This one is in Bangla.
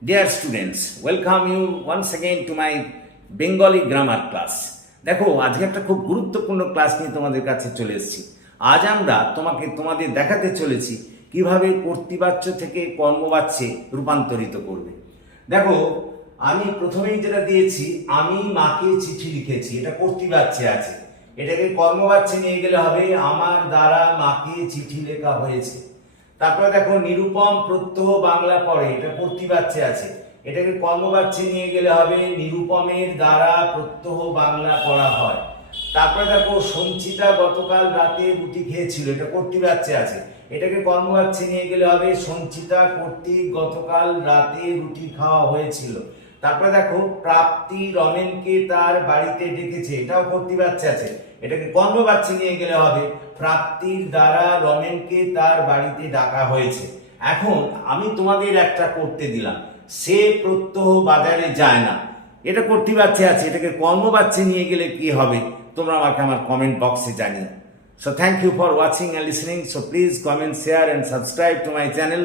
Dear students, welcome you once again to my Bengali grammar class. দেখো আজকে একটা খুব গুরুত্বপূর্ণ ক্লাস নিয়ে তোমাদের কাছে চলে এসেছি। আজ আমরা তোমাকে তোমাদের দেখাতে চলেছি কীভাবে কর্তৃবাচ্য থেকে কর্মবাচ্যে রূপান্তরিত করবে। দেখো আমি প্রথমেই যেটা দিয়েছি আমি মাকে চিঠি লিখেছি এটা কর্তৃবাচ্যে আছে। এটাকে কর্মবাচ্যে নিয়ে গেলে হবে আমার দ্বারা মাকে চিঠি লেখা হয়েছে। তারপরে দেখো নিরুপম প্রত্যহ বাংলা পড়ে, এটা কর্তৃবাচ্যে আছে। এটাকে কর্মবাচ্যে নিয়ে গেলে হবে, নিরুপমের দ্বারা প্রত্যহ বাংলা পড়া হয়। তারপরে দেখো সঞ্চিতা গতকাল রাতে রুটি খেয়েছিল, এটা কর্তৃবাচ্যে আছে। এটাকে কর্মবাচ্যে নিয়ে গেলে হবে, সঞ্চিতা কর্তৃক গতকাল রাতে রুটি খাওয়া হয়েছিল। তারপরে দেখো, প্রাপ্তি রমেনকে তার বাড়িতে ডেকেছে। এটাও কর্তৃবাচ্যে আছে। এটাকে কর্মবাচ্যে নিয়ে গেলে হবে। প্রাপ্তির দ্বারা রমেনকে তার বাড়িতে ডাকা হয়েছে। এখন আমি তোমাদের একটা করতে দিলাম। সে প্রত্যহ বাজারে যায় না। এটা কর্তৃবাচ্যে আছে। এটাকে কর্মবাচ্যে নিয়ে গেলে কি হবে? তোমরা আমাকে আমার কমেন্ট বক্সে জানিও। So thank you for watching and listening so please comment share and subscribe to my channel